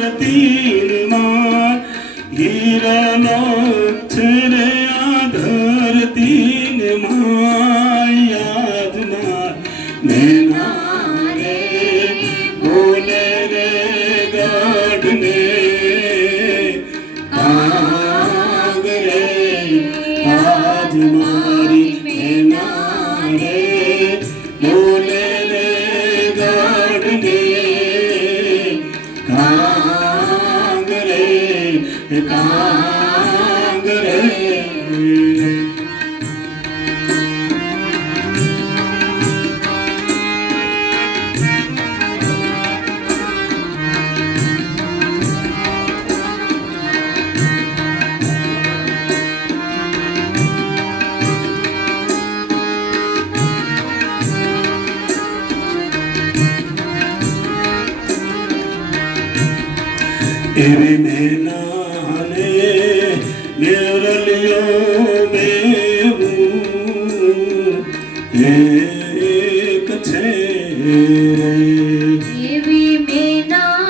ધરતી માં હીરાનો છે રે આ રે કાંગ એક છે એવી મેના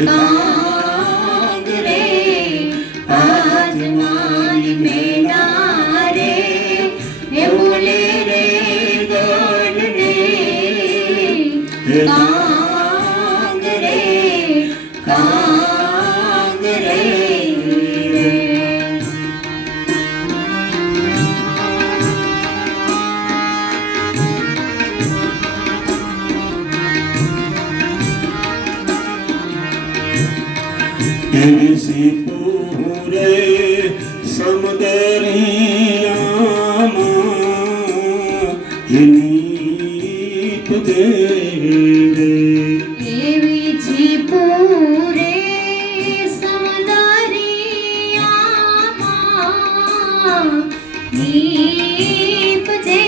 કાંગ રે આજ મારી મેના રે હે બોલે રે ગોડને કાંગ એવી પૂરે સમદરિયામાં એની પદે એવી જીપુરે સમદરિયામાં દીપ જે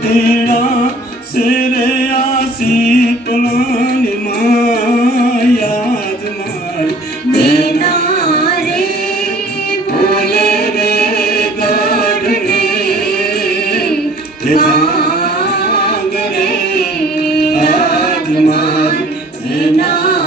એની પદે એવી જીપુરે સમદરિયામાં દીપ જે મોતીરા છે રે શીપલાની માર મોતીરા છે રે આ શીપલાની